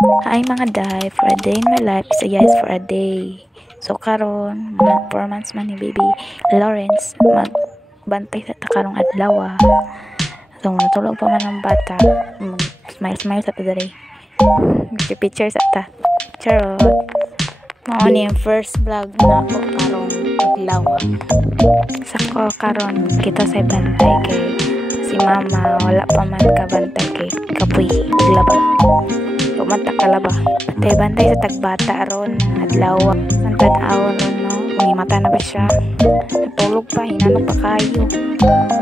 Hi mga day, for a day in my life, so yes, for a day. So karon, 4 months man ni baby Lawrence magbantay sa takarong adlaw. So natulog pa man ang bata, smile sa padre. Picture sa ta. Charot. Mao ni ang first vlog na ako karong adlaw. Sa ko karon kita sa bantay kay si mama wala pa man ka bantay kay kapoy laba. Mata kalaba bantay sa tagbata aron adlaw santad awon no may mata na ba siya natulog pa hinanong pa kayo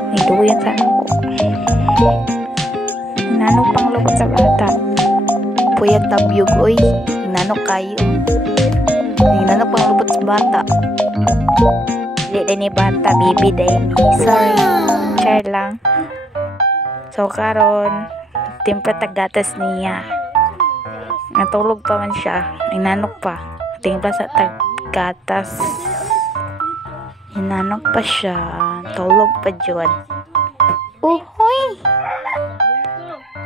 may duyan sa ako hinanong pang lubot sa bata puyag tabyog oy hinanong kayo hinanong pang lubot sa bata di ni bata bibi day sorry share lang so karon timpla tagatas niya natulog pa man siya inanok pa tingin sa taggatas inanok pa siya tulog pa jud uhoy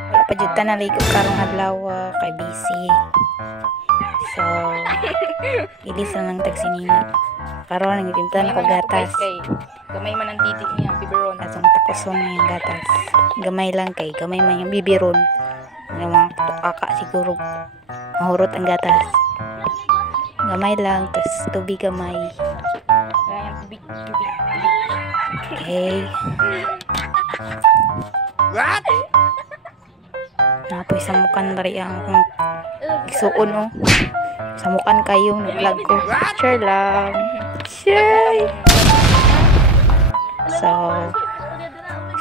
wala pa jud ta naligo karong adlaw kay busy so ilis lang tagsinina karon ang timpla na ko gatas gamay man ang titik niya biberon asong takoson yung gatas gamay lang kay gamay man yung biberon yung mga tukaka siguro mahurot ang gatas gamay lang tas tubig gamay okay what? napoy sa mukan dari ang isuon no sa mukan kayo nag-vlog ko share lang share so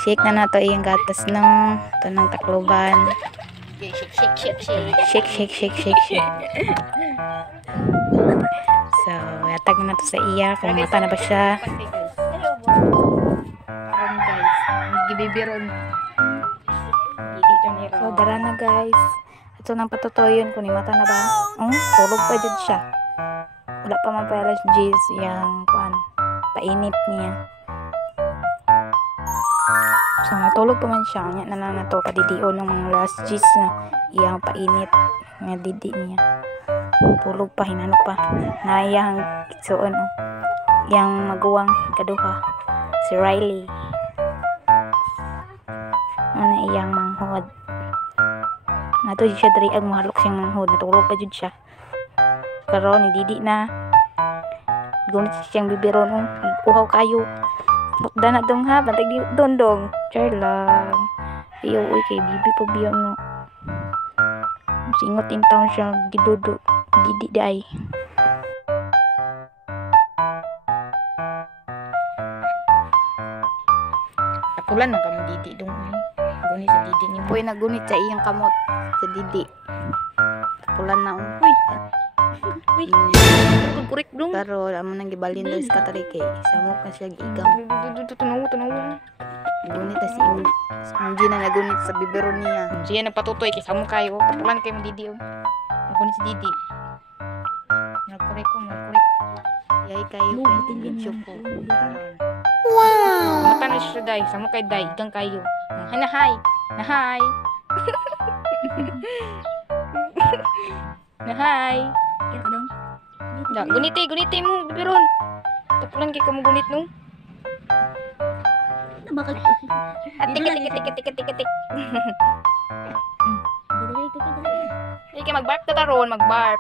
shake na nato yung gatas ng tanang takloban shake. So, yatag na to sa iya kung mata na ba siya. Karon guys, gibibiron. So, dara na guys. Ito nang patutoyon kung ni mata na ba. Tulog pa dyan siya. Wala pa man pa alas G's yung painit niya. So, natulog pa man siya. Nga na lang na to. Padidio ng mga last G's na iyang painit. Nga didi niya. Tulog pa, hinanok pa. Na iyang kitsoon. Iyang maguwang kaduha. Si Riley. Ano iyang manghod. Nato siya dari ang mahalok siyang manghod. Natulog pa jud siya. Karon ni didi na. Gunit siyang bibiron. Uhaw kayo. Bukda na dong ha, bantay di dong. Char lang. Iyo, uy, kay bibi pa biyan no. Singot in town siya, gidudo. Gidi day. Takulan na kami didi dong. Gunit sa didi ni Uy, nagunit sa iyang kamot. Sa didi. Takulan na. Uy. Kurik dong. Pero, amo nang gibalin doon sa katarike. Samok na siya giigam. Tunaw. Gunit na si Imji na nagunit sa bibero niya. Siya nagpatutoy kay samo kayo. Tapulan kayo mo didi. Gunit si didi. Nagkurik. Yay kayo kay video ko. Wow. Mata na siya day. Samo kay day. Igang kayo. Nahay. Nahay. Kaya ka dong? Da, guniti mo bibiron. Tapulan kay kamo gunit no. Bakal Tik. Dili ko ka dali. Hindi ka mag-bark na taron, mag-bark.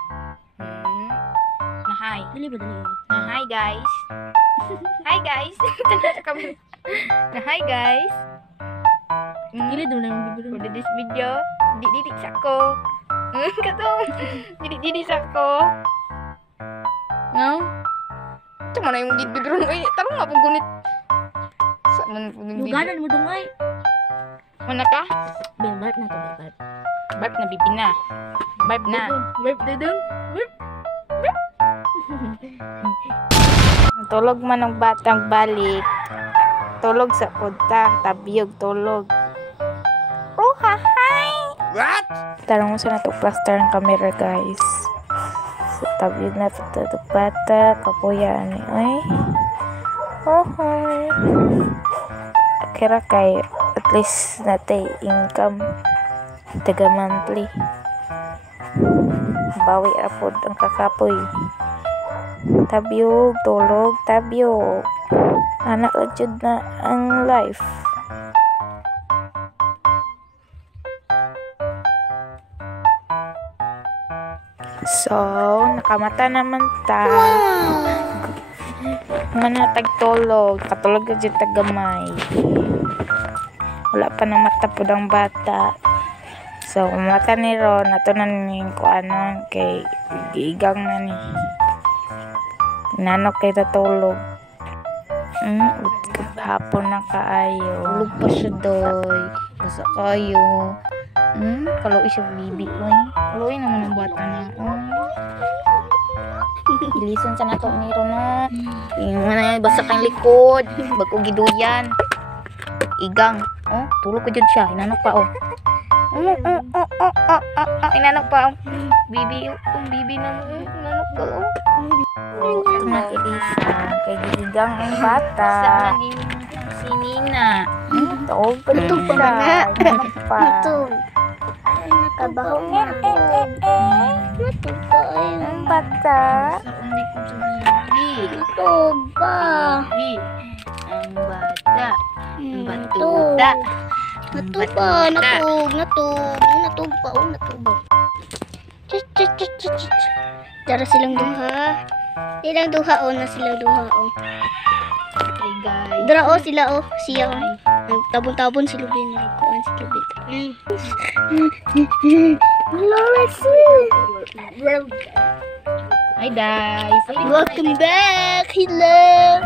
Nahay. Dali ba dali? Nahay guys. Hi guys. Nahay guys. Dili do na yung bibiro. For this video, didik sako. Katong. Didik sako. No? Cuma na yung bibiron. Uy, tarong nga pong gunit. Sa man pong bibiron. Luganan mo dong ay. Mana ka? Barb na to, barb. Barb na bibi na. Barb na. Barb na dong. Tulog man ang batang balik. Tulog sa punta. Tabiyog tulog. Oh, hi! What? Tarong mo sa nato plaster ang camera guys. So, tabiyog na ito bata. Kapuya ni. Ay. Oh, hi. Kira kay at least natin income taga monthly Bawi rapod ang kakapoy. Tabyog, tulog, tabyog. Anak lang jud na ang life. So, nakamata naman ta. Nga tagtulog. Katulog ka dyan tagamay. Wala pa na mata po ang bata. So, mata ni Ron. Ato na ning ko ano kay gigang na ni. Nanok kay tatulog. Hapon na kaayo. Tulog pa siya, doy. Basta kayo. Kalau siya bibi, oy. Kaloy naman ang bata na, oy. Ilisan sa nato ni Rona. Yung na basta kang likod. Bago giduyan. Igang. Oh, tulog ko dyan siya. Inanok pa, oh. Inanok pa, oh. Bibi, oh. Bibi na, inanok pa, oh. Ito na ilisan. Kay gigang ang bata. Saan ni si Nina? Tuog pa rin siya. Nanok pa. Kabaho nga ako. Ang bata. Hindi ko sabihin. Natog pa. Bibi. Ang bata. Ang Natog. batuta. Natog pa. Natog. Natog. Natog pa. Oh, natog ba? Tara silang duha. Silang duha. Oh, na silang duha. Oh. Hey guys. Dara oh sila oh. Siya oh. Tabon-tabon si Lubin. Kuan si Lubin. Hi guys. Welcome back. Hello.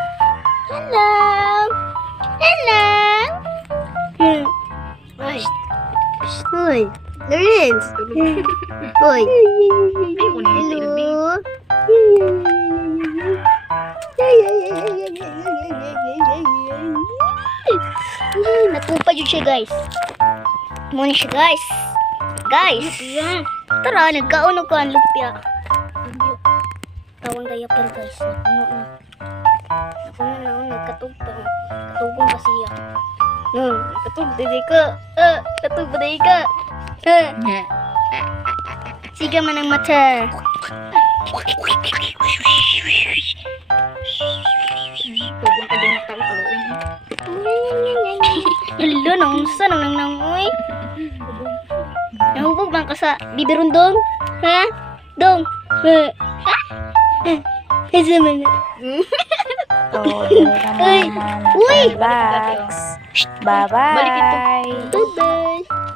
Hello. Hello. Hoy. Hoy. Lawrence. Hoy. Ay, kunin yung Hello. Natupa yun siya guys. Muna siya guys. Guys. Tara, nagkaon ko ang lupya. Tawang diaper guys. Ako na nagkatugpa. Katugong pa siya. Katug dili ka. Katug pa dili ka. Siga man ang mata. Tugong ka din na talo kaluin. Lalo, nangunsa nang nangoy. Nahubog bang ka sa bibirong dong? Ha? Dong? Kasi man. So, yun naman Uy! ang vlogs. Bye-bye. Balik ito. Bye-bye.